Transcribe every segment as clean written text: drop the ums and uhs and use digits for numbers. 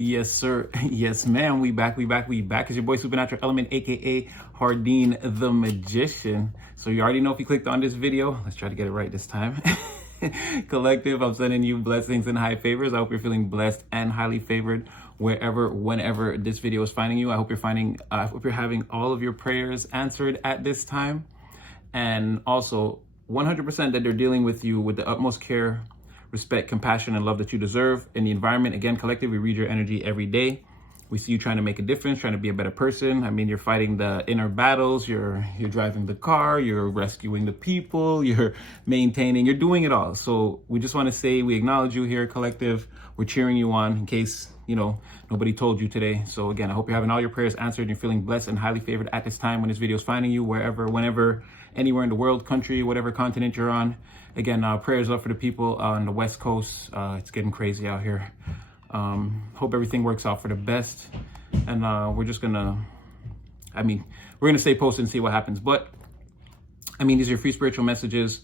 Yes, sir. Yes, ma'am. We back. It's your boy Supernatural Element, aka Hardin the Magician. So you already know if you clicked on this video. Let's try to get it right this time. Collective, I'm sending you blessings and high favors. I hope you're feeling blessed and highly favored whenever this video is finding you. I hope you're having all of your prayers answered at this time. And also 100% that they're dealing with you with the utmost care, respect, compassion, and love that you deserve. In the environment, again, collective, we read your energy every day. We see you trying to make a difference, trying to be a better person. I mean, you're fighting the inner battles, you're driving the car, you're rescuing the people, you're maintaining, you're doing it all. So we just want to say we acknowledge you here, collective. We're cheering you on in case, nobody told you today. So again, I hope you're having all your prayers answered and you're feeling blessed and highly favored at this time when this video is finding you, wherever, whenever, anywhere in the world, country, whatever continent you're on. Again, prayers up for the people on the West Coast. It's getting crazy out here. Hope everything works out for the best. And we're gonna stay posted and see what happens. But these are free spiritual messages.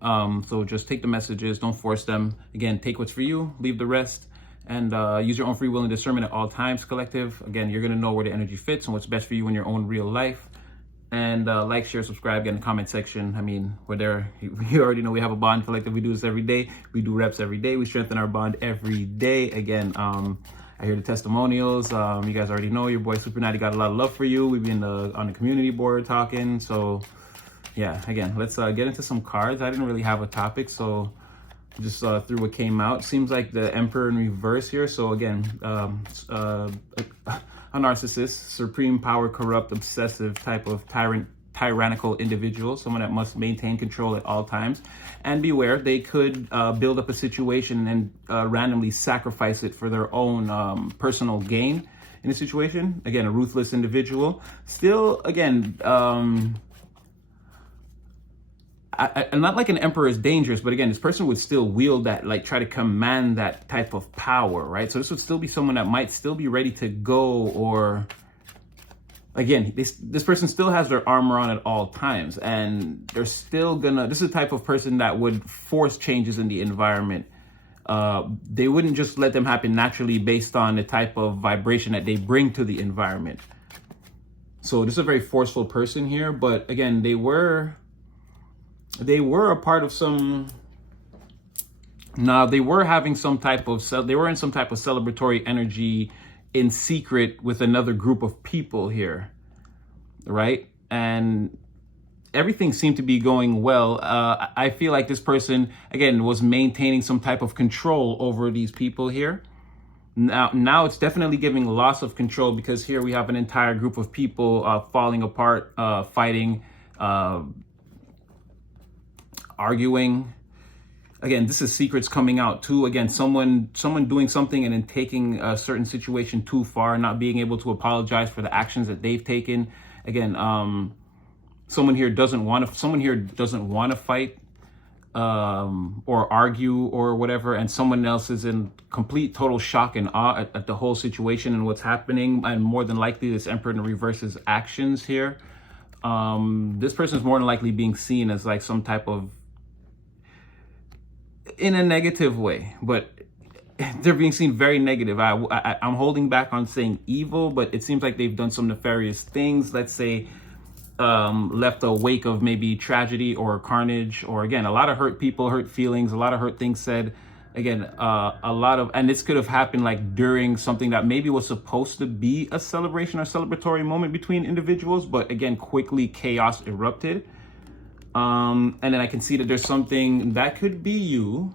So just take the messages, don't force them. Again, take what's for you, leave the rest, and use your own free will and discernment at all times, collective. Again, you're gonna know where the energy fits and what's best for you in your own real life. And like, share, subscribe, get in the comment section. We're there. You already know we have a bond, collective. We do this every day. We do reps every day. We strengthen our bond every day. Again, I hear the testimonials. You guys already know your boy Supernatural got a lot of love for you. We've been on the community board talking. So yeah, again, let's get into some cards. I didn't really have a topic, so just through what came out. Seems like the Emperor in reverse here. So again, a narcissist, supreme power, corrupt, obsessive type of tyrannical individual, someone that must maintain control at all times. And beware, they could build up a situation and randomly sacrifice it for their own personal gain in a situation. Again, a ruthless individual. Still, again, not like an emperor is dangerous, but again, this person would still wield that, like try to command that type of power, right? So this would still be someone that might still be ready to go, or again, this person still has their armor on at all times, and they're still this is the type of person that would force changes in the environment. They wouldn't just let them happen naturally based on the type of vibration that they bring to the environment. So this is a very forceful person here, but again, they were a part of they were having some type of, they were in some type of celebratory energy in secret with another group of people here, right? And everything seemed to be going well. I feel like this person, again, was maintaining some type of control over these people here. Now it's definitely giving loss of control, because here we have an entire group of people falling apart, fighting, arguing. Again, this is secrets coming out too. Again, someone doing something and then taking a certain situation too far, not being able to apologize for the actions that they've taken. Again, someone here doesn't want to fight or argue or whatever, and someone else is in complete total shock and awe at the whole situation and what's happening. And more than likely, this Emperor in reverse's actions here. This person is more than likely being seen as like some type of, in a negative way, but they're being seen very negative. I'm holding back on saying evil, but it seems like they've done some nefarious things. Let's say left a wake of maybe tragedy or carnage, or again, a lot of hurt people, hurt feelings, a lot of hurt things said. Again, and this could have happened like during something that maybe was supposed to be a celebration or celebratory moment between individuals, but again, quickly chaos erupted. And then I can see that there's something that could be you.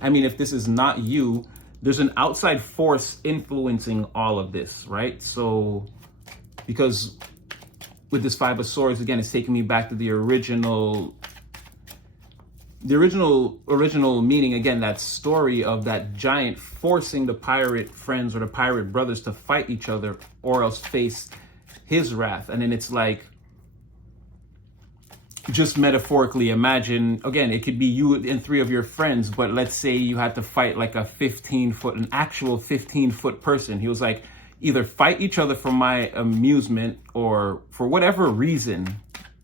If this is not you, there's an outside force influencing all of this, right? So, because with this Five of Swords, again, it's taking me back to the original meaning, again, that story of that giant forcing the pirate friends or the pirate brothers to fight each other or else face his wrath. And then it's like, just metaphorically imagine, again, it could be you and three of your friends, but let's say you had to fight like an actual 15-foot person. He was like, either fight each other for my amusement, or for whatever reason,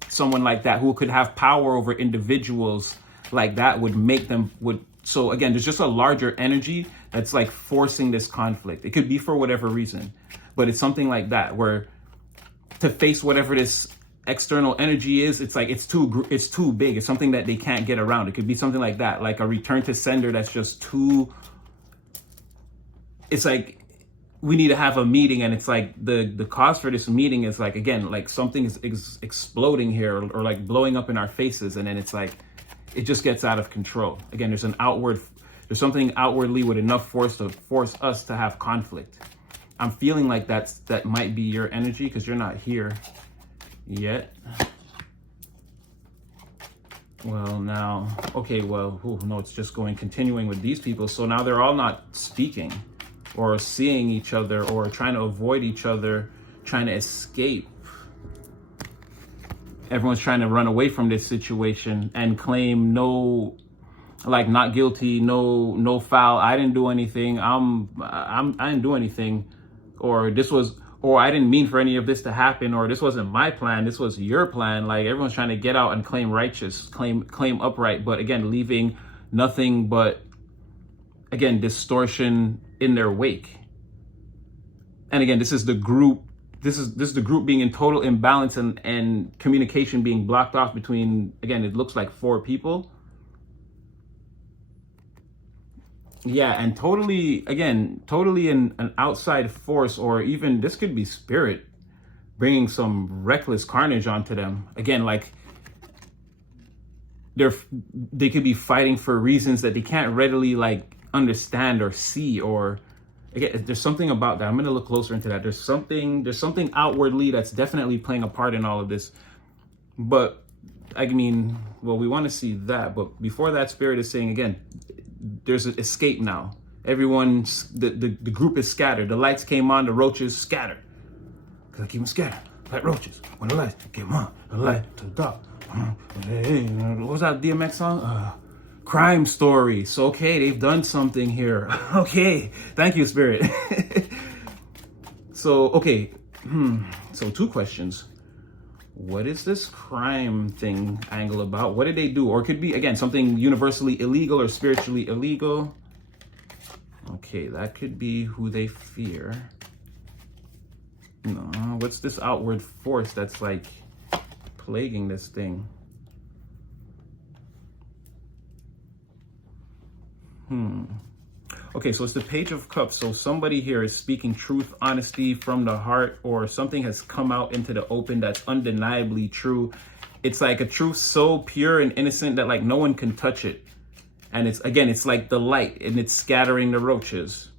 someone like that who could have power over individuals like that would make them, so again, there's just a larger energy That's like forcing this conflict. It could be for whatever reason, but it's something like that, where to face whatever this external energy is, it's like it's too big. It's something that they can't get around. It could be something like that, like a return to sender that's just too. It's like we need to have a meeting, and it's like the cause for this meeting is like, again, like something is exploding here, or like blowing up in our faces, and then it's like it just gets out of control. Again, there's something outwardly with enough force to force us to have conflict. I'm feeling like that might be your energy, because you're not here yet. Well, now, okay, well, no, it's just continuing with these people. So now they're all not speaking or seeing each other or trying to avoid each other, trying to escape. Everyone's trying to run away from this situation and claim no, like, not guilty, no foul. I didn't do anything. I didn't do anything, or I didn't mean for any of this to happen, or this wasn't my plan. This was your plan. Like, everyone's trying to get out and claim righteous, claim upright, but again, leaving nothing but, again, distortion in their wake. And again, this is the group. This is the group being in total imbalance and communication being blocked off between, again, it looks like 4 people. Yeah, and totally an outside force, or even this could be spirit bringing some reckless carnage onto them. Again, like they could be fighting for reasons that they can't readily like understand or see, or again, there's something about that. I'm going to look closer into that. There's something outwardly that's definitely playing a part in all of this. But I mean, well, we want to see that, but before that, spirit is saying, again, there's an escape now. The group is scattered. The lights came on, the roaches scattered. Because I keep them scattered, like roaches. When the lights came on, the light to the dark. What was that DMX song? Crime Story. So, okay, they've done something here. Okay, thank you, spirit. So, okay, so 2 questions. What is this crime thing angle about? What did they do? Or it could be, again, something universally illegal or spiritually illegal. Okay, that could be who they fear. No, what's this outward force that's like plaguing this thing? Okay, so it's the Page of Cups. So somebody here is speaking truth, honesty from the heart, or something has come out into the open that's undeniably true. It's like a truth so pure and innocent that like no one can touch it. And it's, again, it's like the light, and it's scattering the roaches.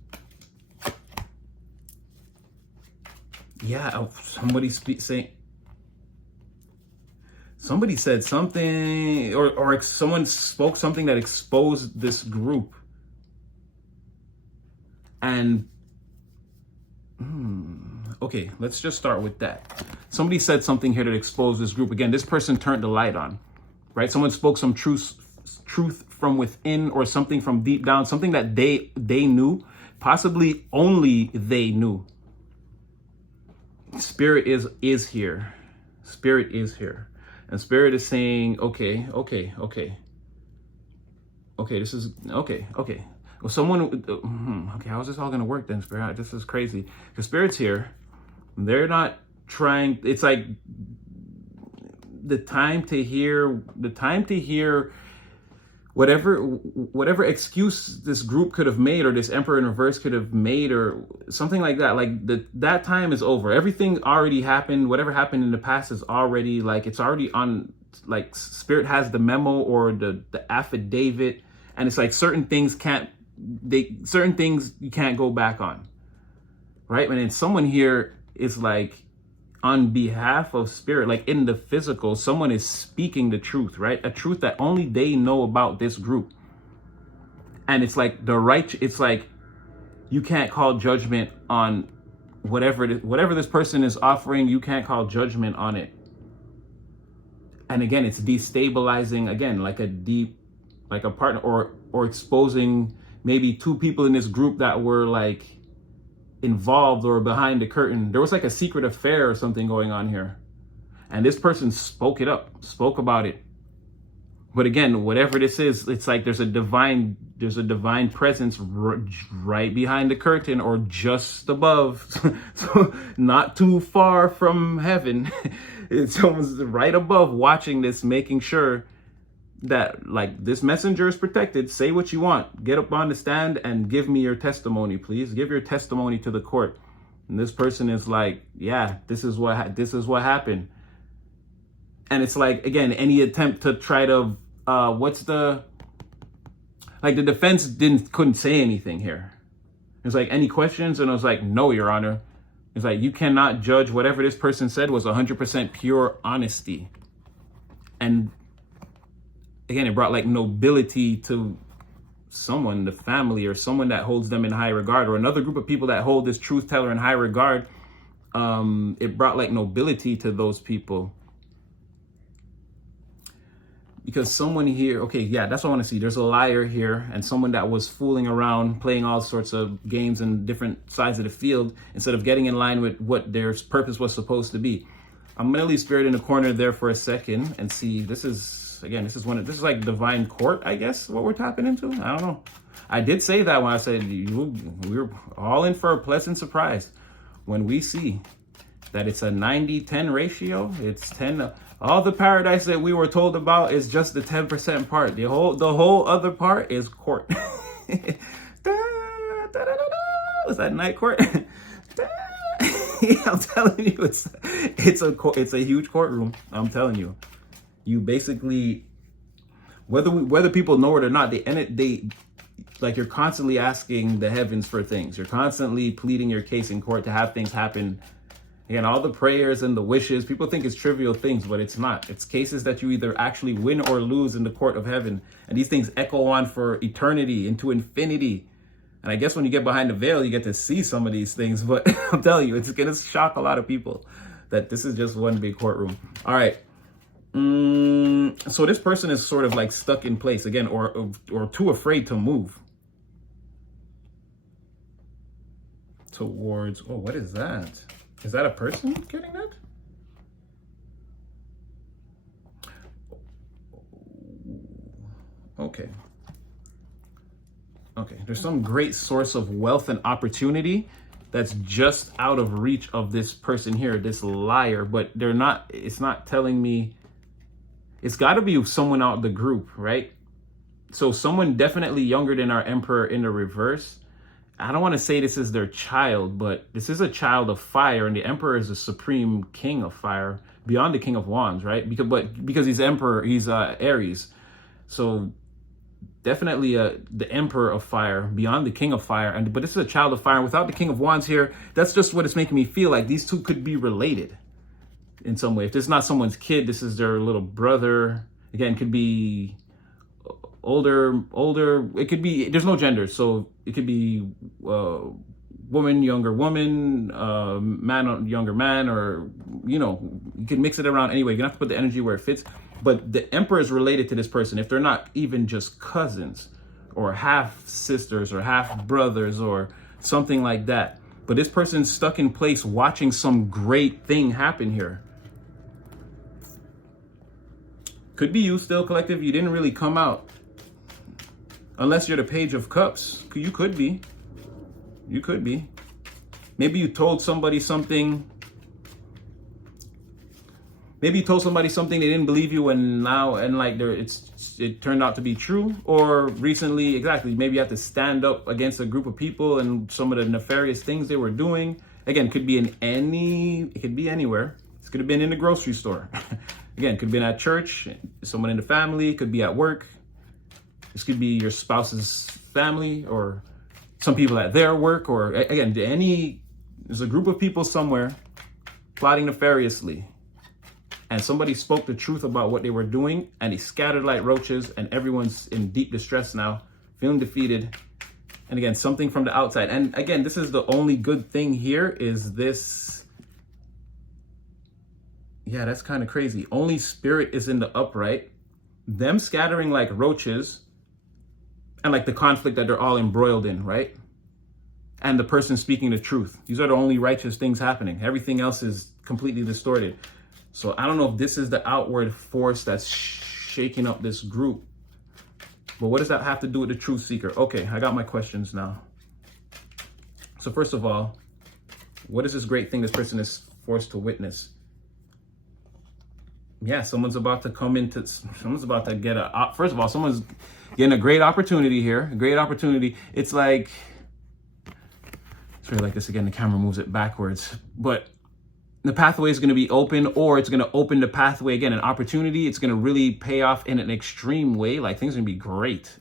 Yeah, somebody said something, or someone spoke something that exposed this group. And okay, let's just start with that. Somebody said something here that exposed this group. Again, this person turned the light on, right? Someone spoke some truth from within, or something from deep down, something that they knew, possibly only they knew. Spirit is here. Spirit is here. And spirit is saying, okay, this is, okay. Well, okay, how is this all going to work then, Spirit? This is crazy. Because Spirit's here. They're not trying, it's like the time to hear whatever excuse this group could have made, or this Emperor in Reverse could have made, or something like that. Like that time is over. Everything already happened. Whatever happened in the past is already, like, it's already on, like, Spirit has the memo or the affidavit, and it's like certain things you can't go back on, right? And then someone here is like, on behalf of Spirit, like in the physical, someone is speaking the truth, right? A truth that only they know about this group. And it's like it's like you can't call judgment on whatever this person is offering. You can't call judgment on it. And again, it's destabilizing, again, like a partner, or exposing maybe 2 people in this group that were like involved or behind the curtain. There was like a secret affair or something going on here, and this person spoke about it, But again, whatever this is, it's like there's a divine presence right behind the curtain or just above. So not too far from heaven. It's almost right above, watching this, making sure that like this messenger is protected. Say what you want. Get up on the stand and give me your testimony, please. Give your testimony to the court. And this person is like, yeah, this is what happened. And it's like, again, any attempt to try to the defense couldn't say anything here. It's like, any questions? And I was like, no, Your Honor. It's like, you cannot judge whatever this person said was 100% pure honesty. And again, it brought like nobility to someone, the family, or someone that holds them in high regard, or another group of people that hold this truth teller in high regard. It brought like nobility to those people. Because someone here, okay, yeah, that's what I want to see. There's a liar here and someone that was fooling around, playing all sorts of games in different sides of the field instead of getting in line with what their purpose was supposed to be. I'm going to leave Spirit in the corner there for a second and see. This is like divine court, I guess, what we're tapping into. I don't know. I did say that when I said we were all in for a pleasant surprise when we see that it's a 90-10 ratio. It's 10. All the paradise that we were told about is just the 10% part. The whole other part is court. Was that night court? I'm telling you, it's a huge courtroom. I'm telling you, you basically, whether people know it or not, they like, you're constantly asking the heavens for things. You're constantly pleading your case in court to have things happen. Again, all the prayers and the wishes, people think it's trivial things, but it's not. It's cases that you either actually win or lose in the court of heaven. And these things echo on for eternity, into infinity. And I guess when you get behind the veil, you get to see some of these things. But I'm telling you, it's going to shock a lot of people that this is just one big courtroom. All right. So this person is sort of like stuck in place again, or too afraid to move towards, oh, what is that? Is that a person getting that? Okay. Okay, there's some great source of wealth and opportunity that's just out of reach of this person here, this liar, but it's not telling me. It's got to be someone out of the group, right? So someone definitely younger than our emperor in the reverse. I don't want to say this is their child, but this is a child of fire, and the emperor is the supreme king of fire, beyond the king of wands, right? Because he's emperor, he's Aries. So definitely the emperor of fire, beyond the king of fire. But this is a child of fire, and without the king of wands here, that's just what it's making me feel like. These two could be related in some way. If this is not someone's kid, this is their little brother. Again, could be older. It could be, there's no gender, so it could be woman, younger woman, man, younger man, or, you can mix it around anyway. You don't have to put the energy where it fits. But the emperor is related to this person, if they're not even just cousins or half sisters or half brothers or something like that. But this person's stuck in place watching some great thing happen here. Could be you still, collective. You didn't really come out. Unless you're the Page of Cups. You could be. You could be. Maybe you told somebody something. Maybe you told somebody something, they didn't believe you, and like it turned out to be true. Or recently, exactly, maybe you have to stand up against a group of people and some of the nefarious things they were doing. Again, it could be anywhere. This could have been in the grocery store. Again, could have been at church, someone in the family, could be at work. This could be your spouse's family or some people at their work, or again, there's a group of people somewhere plotting nefariously. And somebody spoke the truth about what they were doing, and they scattered like roaches, and everyone's in deep distress now, feeling defeated. And again, something from the outside. And again, this is the only good thing here is this. Yeah, that's kind of crazy. Only Spirit is in the upright. Them scattering like roaches, and like the conflict that they're all embroiled in, right? And the person speaking the truth. These are the only righteous things happening. Everything else is completely distorted. So I don't know if this is the outward force that's shaking up this group. But what does that have to do with the truth seeker? Okay, I got my questions now. So first of all, what is this great thing this person is forced to witness? Yeah, someone's about to get first of all, someone's getting a great opportunity here, a great opportunity. It's like, it's really like this again, the camera moves it backwards, but the pathway is going to be open, or it's going to open the pathway again, an opportunity. It's going to really pay off in an extreme way. Like things are going to be great,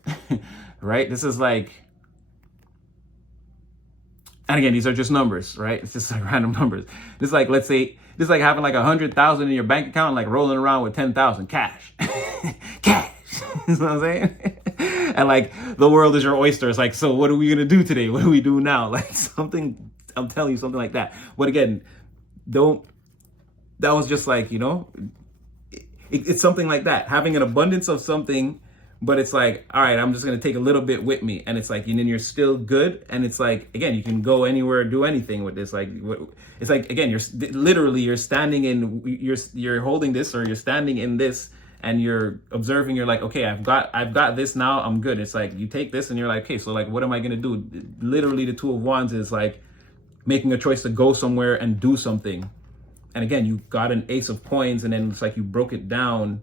right? This is like, and again, these are just numbers, right? It's just like random numbers. This is like, let's say, this is like having like 100,000 in your bank account, and like rolling around with 10,000 cash, cash. You know what I'm saying? And like the world is your oyster. It's like, so what are we going to do today? What do we do now? Like something, I'm telling you, something like that. But again, that was just like, you know, it's something like that, having an abundance of something, but it's like, all right, I'm just going to take a little bit with me. And it's like, and then you're still good. And it's like, again, you can go anywhere, do anything with this. Like, it's like, again, you're standing in, you're holding this, or you're standing in this, and you're observing, you're like, okay, I've got this now, I'm good. It's like, you take this and you're like, okay, so like, what am I going to do? Literally the Two of Wands is like making a choice to go somewhere and do something. And again, you got an Ace of Coins, and then it's like you broke it down,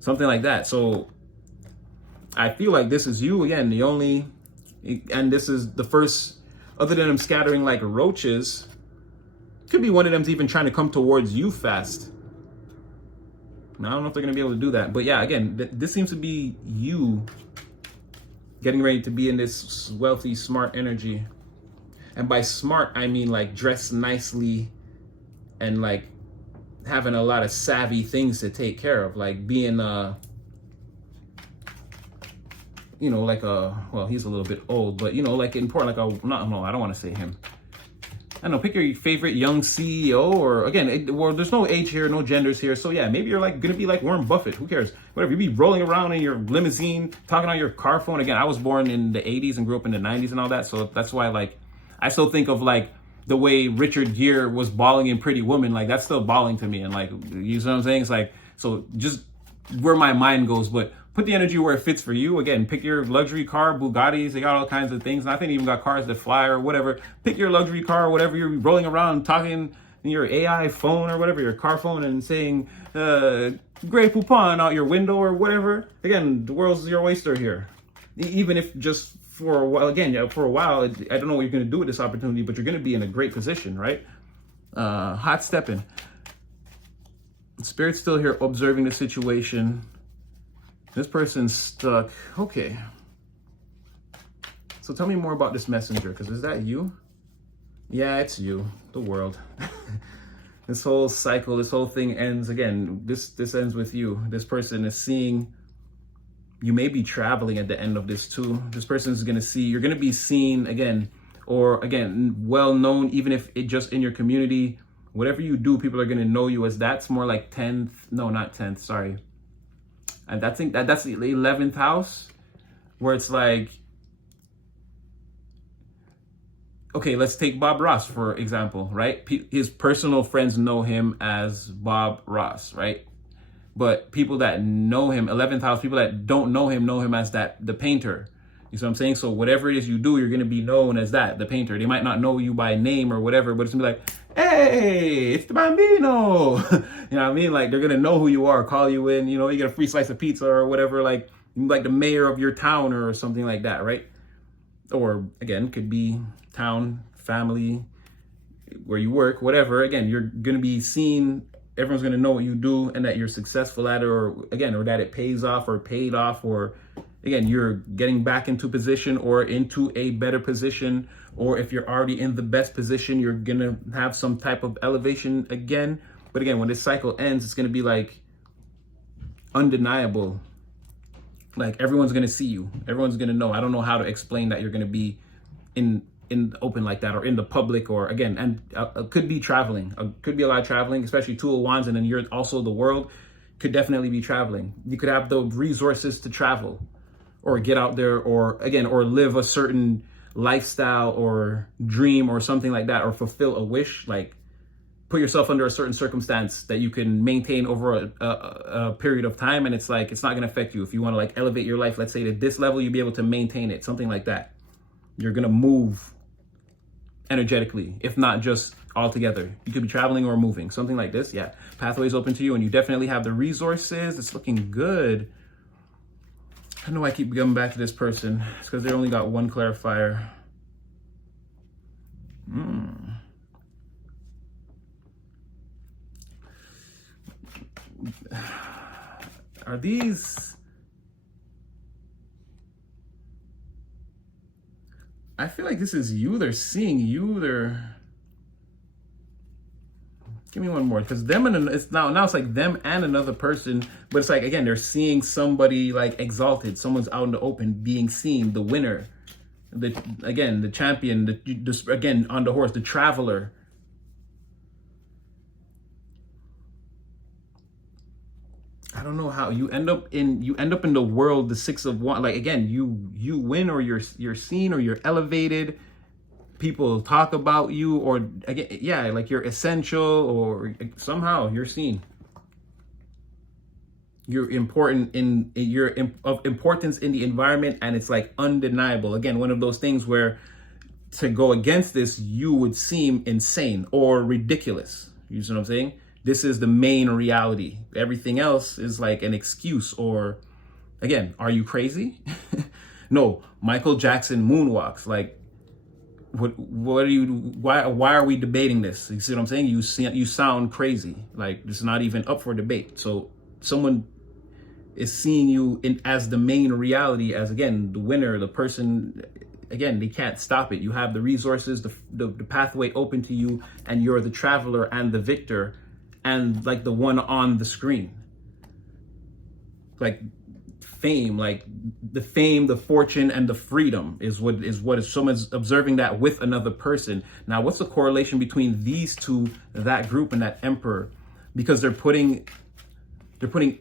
something like that. So I feel like this is you again, and this is the first, other than them scattering like roaches, could be one of them's even trying to come towards you fast. Now, I don't know if they're going to be able to do that. But yeah, again, this seems to be you getting ready to be in this wealthy, smart energy. And by smart, I mean like dressed nicely and like having a lot of savvy things to take care of, like being you know, like well, he's a little bit old, but you know, like important, like no, I don't want to say him. I don't know, pick your favorite young CEO, or again, well, there's no age here, no genders here. So yeah, maybe you're like gonna be like Warren Buffett, who cares? Whatever, you be rolling around in your limousine, talking on your car phone. Again, I was born in the 80s and grew up in the 90s and all that. So that's why like, I still think of like the way Richard Gere was bawling in Pretty Woman, like that's still bawling to me. And like, you know what I'm saying? It's like, so just where my mind goes, but put the energy where it fits for you. Again, pick your luxury car, Bugattis, they got all kinds of things. And I think they even got cars that fly or whatever. Pick your luxury car, whatever, you're rolling around talking in your AI phone or whatever, your car phone, and saying, Grey Poupon out your window or whatever. Again, the world's your oyster here. Even if just for a while, again, for a while, I don't know what you're going to do with this opportunity, but you're going to be in a great position, right? Hot stepping. Spirit's still here observing the situation. This person's stuck. Okay. So tell me more about this messenger, because is that you? Yeah, it's you. The world. This whole cycle, this whole thing ends again. This ends with you. This person is seeing, you may be traveling at the end of this too. This person is going to see, you're going to be seen again, or again, well known, even if it just in your community. Whatever you do, people are going to know you as. That's more like 10th. No, not 10th. Sorry. And I think that's the 11th house, where it's like, okay, let's take Bob Ross, for example, right? His personal friends know him as Bob Ross, right? But people that know him, 11th house, people that don't know him as the painter. You see what I'm saying? So whatever it is you do, you're going to be known as the painter. They might not know you by name or whatever, but it's going to be like, hey, it's the Bambino. You know what I mean? Like, they're going to know who you are, call you in, you know, you get a free slice of pizza or whatever, like the mayor of your town or something like that, right? Or again, could be town, family, where you work, whatever. Again, you're going to be seen. Everyone's going to know what you do and that you're successful at it, or again, or that it pays off or paid off, or again, you're getting back into position or into a better position, or if you're already in the best position, you're going to have some type of elevation again. But again, when this cycle ends, it's going to be like undeniable. Like everyone's going to see you. Everyone's going to know. I don't know how to explain that you're going to be in the open like that, or in the public, or again, and could be traveling. Could be a lot of traveling, especially Two of Wands, and then you're also the world. Could definitely be traveling. You could have the resources to travel or get out there, or again, or live a certain lifestyle or dream or something like that, or fulfill a wish. Like put yourself under a certain circumstance that you can maintain over a period of time, and it's like it's not going to affect you. If you want to like elevate your life, let's say to this level, you'll be able to maintain it, something like that. You're going to move energetically, if not just all together. You could be traveling or moving, something like this. Yeah, pathways open to you, and you definitely have the resources. It's looking good. I know I keep coming back to this person. It's because they only got one clarifier. Are these... I feel like this is you. They're seeing you. They're... Give me one more, because them and it's now it's like them and another person, but it's like, again, they're seeing somebody like exalted. Someone's out in the open, being seen, the winner, the champion, again on the horse, the traveler. I don't know how you end up in the world, the Six of Wands. Like, again, you win, or you're seen, or you're elevated. People talk about you, or again, yeah, like you're essential, or somehow you're seen. You're important of importance in the environment, and it's like undeniable. Again, one of those things where to go against this, you would seem insane or ridiculous. You see what I'm saying? This is the main reality. Everything else is like an excuse, or again, are you crazy? No, Michael Jackson moonwalks. Like, what are you, why are we debating this? You see what I'm saying? You sound crazy. Like, it's not even up for debate. So someone is seeing you as the main reality, as, again, the winner, the person. Again, they can't stop it. You have the resources, the pathway open to you, and you're the traveler and the victor, and like the one on the screen. Like fame, like the fame, the fortune, and the freedom is someone's observing that with another person. Now, what's the correlation between these two, that group and that emperor? Because they're putting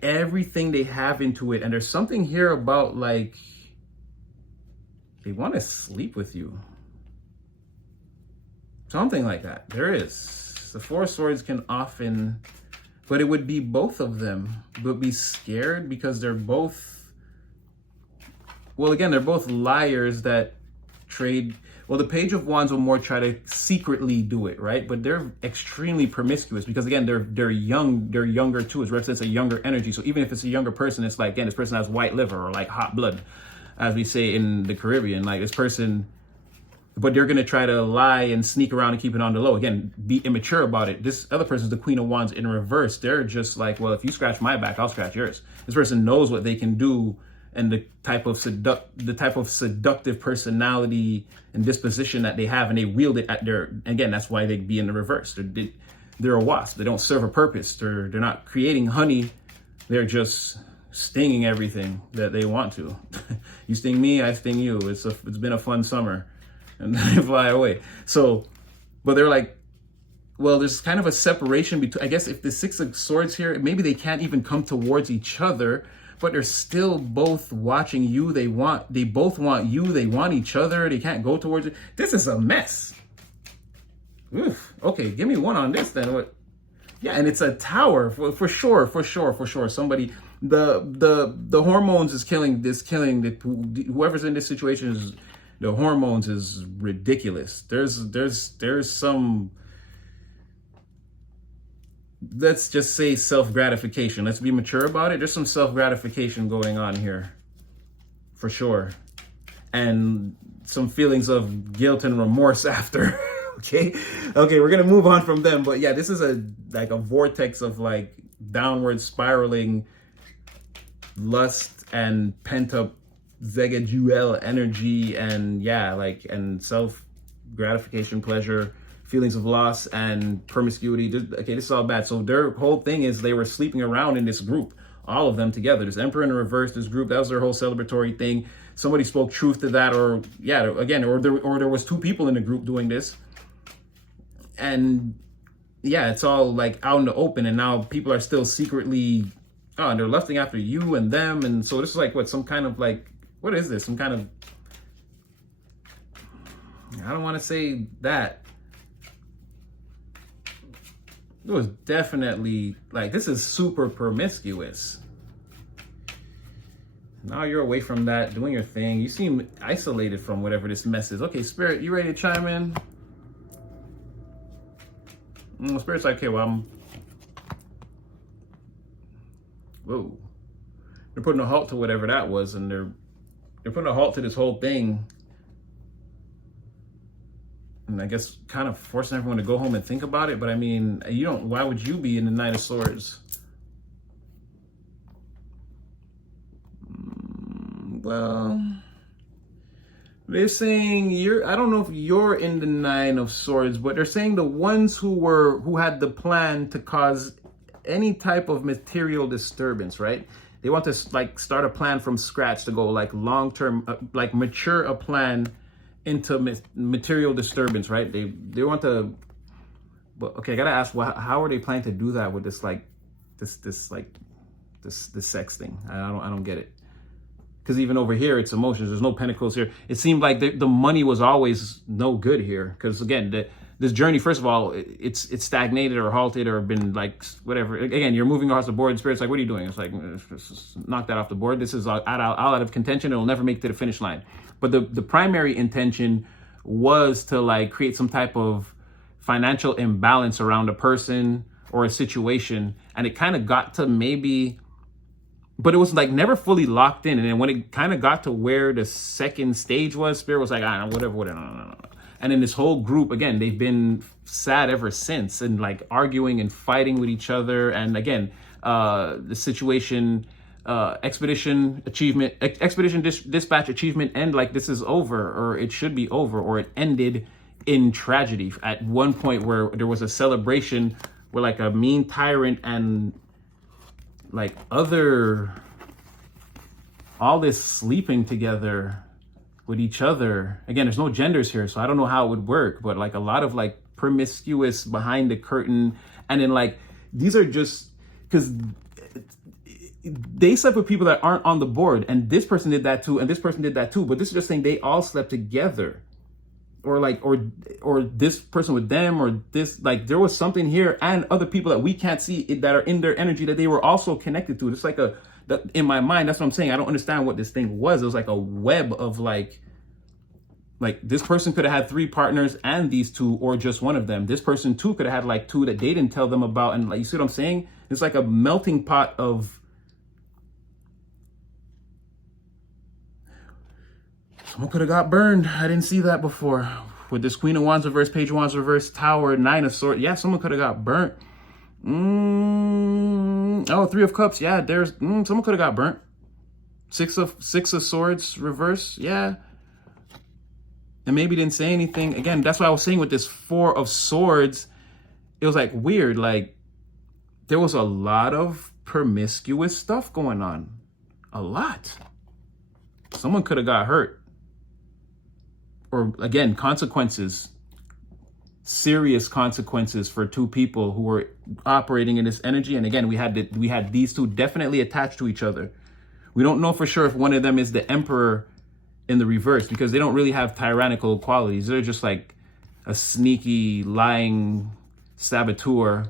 everything they have into it, and there's something here about like they want to sleep with you. Something like that. There is. The Four of Swords can often, but it would be both of them would be scared, because they're both, well, again, they're both liars that trade. Well, the Page of Wands will more try to secretly do it, right? But they're extremely promiscuous, because again, they're younger too. It represents a younger energy. So even if it's a younger person, it's like, again, this person has white liver, or like hot blood, as we say in the Caribbean. Like, this person, but they're going to try to lie and sneak around and keep it on the low. Again, be immature about it. This other person's the Queen of Wands in reverse. They're just like, well, if you scratch my back, I'll scratch yours. This person knows what they can do, and the type of seductive personality and disposition that they have, and they wield it at their, again, that's why they'd be in the reverse. They're a wasp. They don't serve a purpose. They're not creating honey. They're just stinging everything that they want to. You sting me, I sting you. It's been a fun summer. And then they fly away. So, but they're like, well, there's kind of a separation between, I guess if the Six of Swords here, maybe they can't even come towards each other, but they're still both watching you. They both want you. They want each other. They can't go towards it. This is a mess. Oof. Okay, give me one on this then. What? Yeah, and it's a tower for sure. Somebody, the hormones is killing whoever's in this situation is. The hormones is ridiculous. There's some, let's just say, self-gratification. Let's be mature about it. There's some self-gratification going on here, for sure. And some feelings of guilt and remorse after. Okay, we're gonna move on from them. But yeah, this is a vortex of like downward spiraling lust and pent-up Zegajuel energy, and yeah, like, and self gratification, pleasure, feelings of loss, and promiscuity. Okay, this is all bad. So their whole thing is they were sleeping around in this group, all of them together. This Emperor in reverse, this group, that was their whole celebratory thing. Somebody spoke truth to that, or yeah, again, or there was two people in the group doing this, and yeah, it's all like out in the open, and now people are still secretly, and they're lusting after you and them, and so this is like some kind of like. What is this? Some kind of, I don't want to say that. It was definitely like, this is super promiscuous. Now you're away from that, doing your thing. You seem isolated from whatever this mess is. Okay, Spirit, you ready to chime in? Spirit's like, okay, well, whoa. They're putting a halt to whatever that was, and they're putting a halt to this whole thing. And I guess kind of forcing everyone to go home and think about it. But I mean, why would you be in the Knight of Swords? Well, they're saying I don't know if you're in the Nine of Swords, but they're saying the ones who had the plan to cause any type of material disturbance, right? They want to like start a plan from scratch to go like long-term, like mature a plan into material disturbance, right? They want to, but okay, I gotta ask, how are they planning to do that with this like this sex thing? I don't get it. Because even over here, it's emotions. There's no pentacles here. It seemed like the money was always no good here. Because again, this journey, first of all, it's stagnated or halted or been like whatever. Again, you're moving across the board. And Spirit's like, what are you doing? It's like, just knock that off the board. This is all out of contention. It'll never make it to the finish line. But the primary intention was to like create some type of financial imbalance around a person or a situation. And it kind of got to maybe... But it was like never fully locked in. And then when it kind of got to where the second stage was, Spirit was like, whatever. No. And then this whole group, again, they've been sad ever since and like arguing and fighting with each other. And again, the situation, expedition dispatch achievement end like this is over, or it should be over, or it ended in tragedy at one point where there was a celebration where like a mean tyrant and like all this sleeping together with each other. Again, there's no genders here, so I don't know how it would work, but like a lot of like promiscuous behind the curtain. And then like, these are just, because they slept with people that aren't on the board, and this person did that too, and this person did that too, but this is just saying they all slept together. Or like, or this person with them, or this, like there was something here and other people that we can't see that are in their energy that they were also connected to. It's like in my mind, that's what I'm saying. I don't understand what this thing was. It was like a web of like this person could have had 3 partners and these 2, or just one of them. This person too could have had like 2 that they didn't tell them about. And like, you see what I'm saying? It's like a melting pot of, someone could have got burned. I didn't see that before. With this Queen of Wands reverse, Page of Wands reverse, Tower, Nine of Swords. Yeah, someone could have got burnt. Oh, 3 of Cups. Yeah, there's someone could have got burnt. Six of Swords reverse. Yeah. And maybe didn't say anything. Again, that's what I was saying with this 4 of Swords. It was like weird. Like there was a lot of promiscuous stuff going on. A lot. Someone could have got hurt. Or again, consequences, serious consequences for 2 people who were operating in this energy. And again, we had these 2 definitely attached to each other. We don't know for sure if one of them is the Emperor in the reverse, because they don't really have tyrannical qualities. They're just like a sneaky, lying saboteur,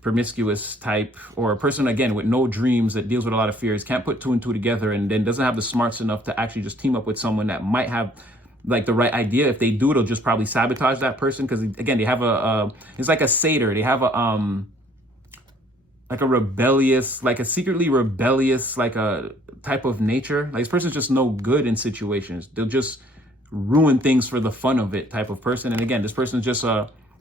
promiscuous type, or a person, again, with no dreams, that deals with a lot of fears, can't put 2 and 2 together, and then doesn't have the smarts enough to actually just team up with someone that might have like the right idea. If they do, it'll just probably sabotage that person. Because again, they have it's like a satyr. They have like a rebellious, like a secretly rebellious, like a type of nature. Like this person's just no good in situations. They'll just ruin things for the fun of it type of person. And again, this person's just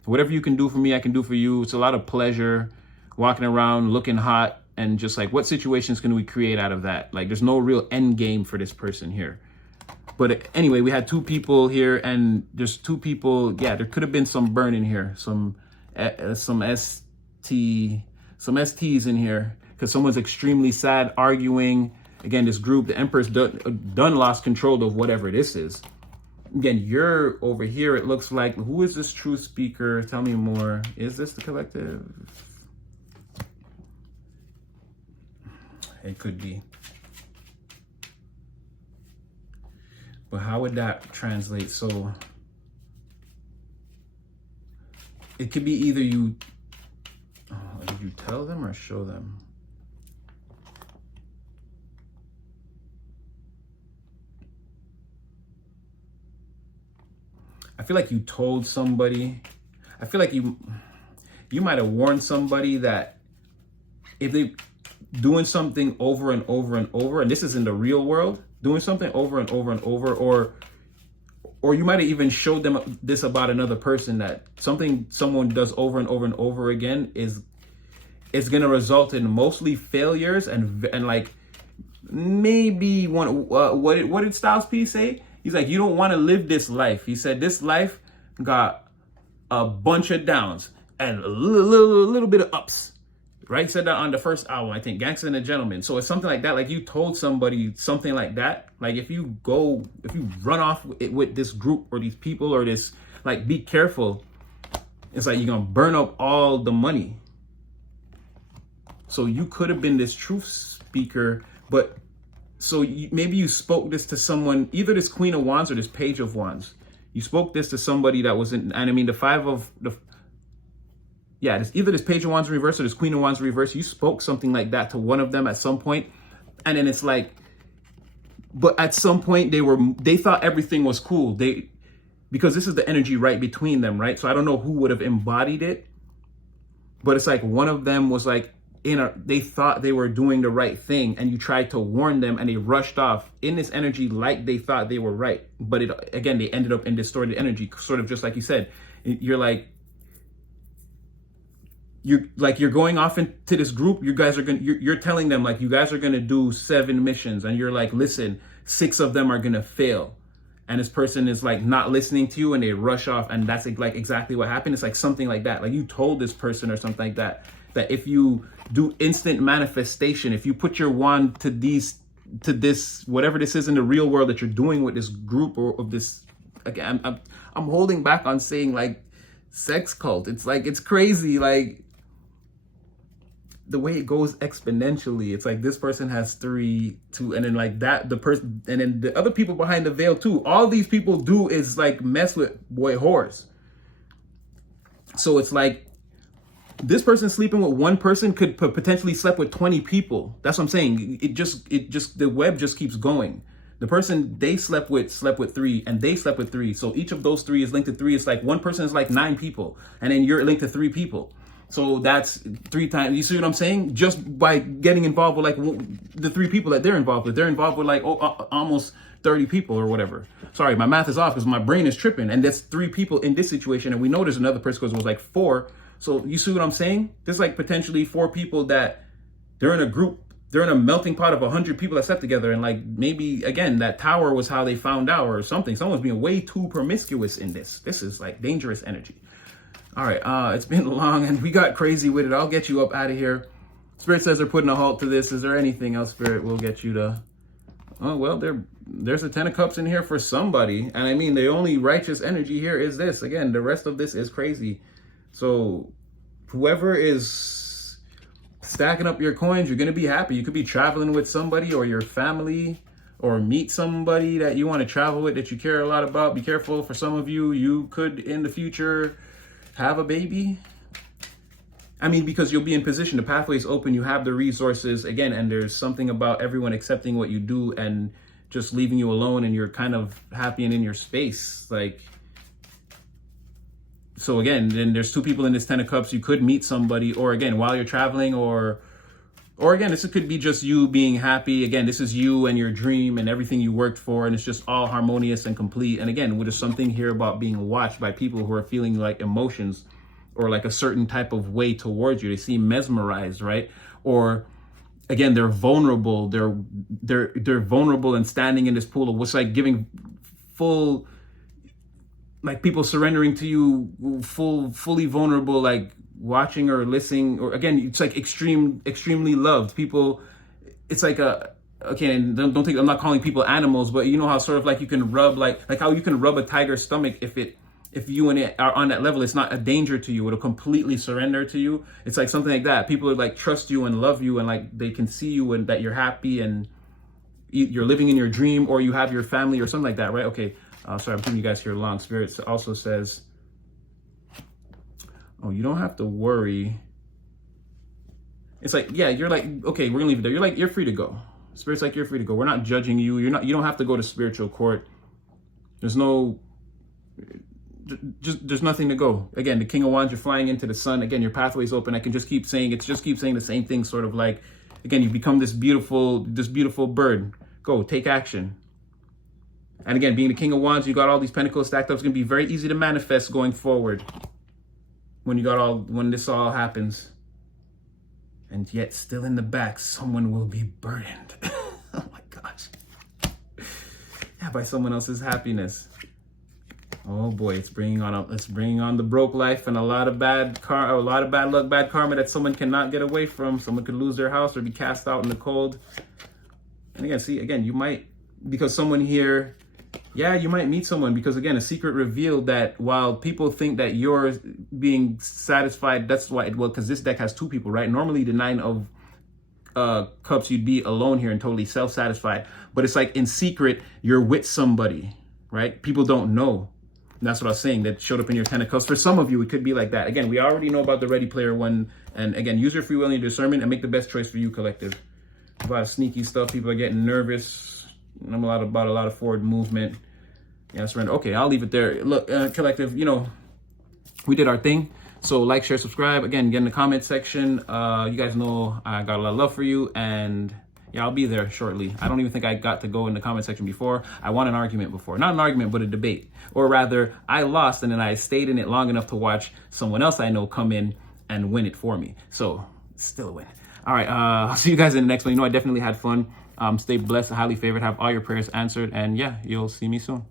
whatever you can do for me, I can do for you. It's a lot of pleasure, walking around looking hot, and just like, what situations can we create out of that? Like there's no real end game for this person here. But anyway, we had 2 people here, and there's 2 people. Yeah, there could have been some burn in here, some STs in here, because someone's extremely sad, arguing. Again, this group, the Empress done lost control of whatever this is. Again, you're over here. It looks like, who is this true speaker? Tell me more. Is this the collective? It could be. But how would that translate? So it could be either you tell them or show them? I feel like you told somebody. I feel like you might have warned somebody that if they doing something over and over and over, and this is in the real world, doing something over and over and over, or you might have even showed them this about another person, that something someone does over and over and over again is going to result in mostly failures and like maybe one. What did Styles P say? He's like, you don't want to live this life. He said this life got a bunch of downs and a little bit of ups. Right? He said that on the first album, I think, Gangsta and a Gentleman. So it's something like that. Like you told somebody something like that. Like if you run off with this group or these people or this, like, be careful. It's like you're going to burn up all the money. So you could have been this truth speaker, but so maybe you spoke this to someone, either this Queen of Wands or this Page of Wands. You spoke this to somebody that wasn't, and I mean, it's either this Page of Wands reverse or this Queen of Wands reverse. You spoke something like that to one of them at some point, and then it's like, but at some point they thought everything was cool. Because this is the energy right between them, right? So I don't know who would have embodied it, but it's like one of them was like they thought they were doing the right thing, and you tried to warn them, and they rushed off in this energy like they thought they were right. But they ended up in distorted energy, sort of just like you said. You're going off into this group. You guys are you're telling them like you guys are gonna do 7 missions, and you're like, listen, 6 of them are gonna fail, and this person is like not listening to you, and they rush off, and that's like exactly what happened. It's like something like that. Like you told this person or something like that if you do instant manifestation, if you put your wand to this whatever this is in the real world that you're doing with this group or of this, again, I'm holding back on saying like sex cult. It's like, it's crazy, like the way it goes exponentially. It's like this person has 3, 2, and then like that, the person, and then the other people behind the veil too. All these people do is like mess with boy whores. So it's like this person sleeping with one person could potentially sleep with 20 people. That's what I'm saying. It just the web just keeps going. The person they slept with 3, and they slept with 3. So each of those 3 is linked to 3. It's like one person is like 9 people, and then you're linked to 3 people. So that's 3 times. You see what I'm saying? Just by getting involved with like the 3 people that they're involved with like almost 30 people or whatever. Sorry, my math is off because my brain is tripping. And that's 3 people in this situation, and we know there's another person because it was like 4. So you see what I'm saying? There's like potentially 4 people that they're in a group. They're in a melting pot of 100 people that slept together. And like maybe, again, that tower was how they found out or something. Someone's being way too promiscuous in this. This is like dangerous energy. All right, it's been long and we got crazy with it. I'll get you up out of here. Spirit says they're putting a halt to this. Is there anything else, Spirit, will get you to... Oh, well, there's a 10 of Cups in here for somebody. And I mean, the only righteous energy here is this. Again, the rest of this is crazy. So whoever is stacking up your coins, you're going to be happy. You could be traveling with somebody or your family, or meet somebody that you want to travel with that you care a lot about. Be careful. For some of you, you could in the future have a baby. I mean, because you'll be in position, the pathway is open, you have the resources again, and there's something about everyone accepting what you do and just leaving you alone, and you're kind of happy and in your space. Like, so again, then there's 2 people in this 10 of Cups. You could meet somebody, or again, while you're traveling, or again, this could be just you being happy. Again, this is you and your dream and everything you worked for, and it's just all harmonious and complete. And again, there's something here about being watched by people who are feeling like emotions or like a certain type of way towards you. They seem mesmerized, right? Or again, they're vulnerable. They're vulnerable and standing in this pool of what's like giving full, like people surrendering to you, fully vulnerable, like watching or listening, or again, it's like extremely loved people. It's like okay, and don't think I'm not calling people animals, but you know how sort of like you can rub like how you can rub a tiger's stomach. If you and it are on that level, it's not a danger to you. It'll completely surrender to you. It's like something like that. People are like trust you and love you, and like they can see you and that you're happy and you're living in your dream, or you have your family or something like that, right? Okay, sorry, I'm keeping you guys here long. Spirit also says, oh, you don't have to worry. It's like, yeah, you're like, okay, we're gonna leave it there. You're like, you're free to go. Spirit's like, you're free to go. We're not judging you. You don't have to go to spiritual court. There's there's nothing to go. Again, the King of Wands, you're flying into the sun. Again, your pathway's open. I can just keep saying the same thing, sort of like, again, you become this beautiful bird. Go, take action. And again, being the King of Wands, you got all these pentacles stacked up. It's gonna be very easy to manifest going forward when this all happens. And yet still in the back, someone will be burdened. Oh my gosh. Yeah, by someone else's happiness. Oh boy, it's bringing on the broke life and a lot of bad luck, bad karma that someone cannot get away from. Someone could lose their house or be cast out in the cold. And again, you might, because someone here, yeah, you might meet someone, because again, a secret revealed that while people think that you're being satisfied, that's why, because this deck has two people, right? Normally the 9 of Cups, you'd be alone here and totally self-satisfied. But it's like in secret, you're with somebody, right? People don't know. And that's what I was saying, that showed up in your 10 of Cups. For some of you, it could be like that. Again, we already know about the Ready Player One. And again, use your free will and your discernment and make the best choice for you, collective. A lot of sneaky stuff. People are getting nervous. I'm about a lot of forward movement. Yeah, surrender. Okay, I'll leave it there. Look, collective, we did our thing. So like, share, subscribe. Again, get in the comment section. You guys know I got a lot of love for you. And yeah, I'll be there shortly. I don't even think I got to go in the comment section before. I won an argument before. Not an argument, but a debate. Or rather, I lost and then I stayed in it long enough to watch someone else I know come in and win it for me. So, still a win. All right, I'll see you guys in the next one. I definitely had fun. Stay blessed, highly favored, have all your prayers answered. And yeah, you'll see me soon.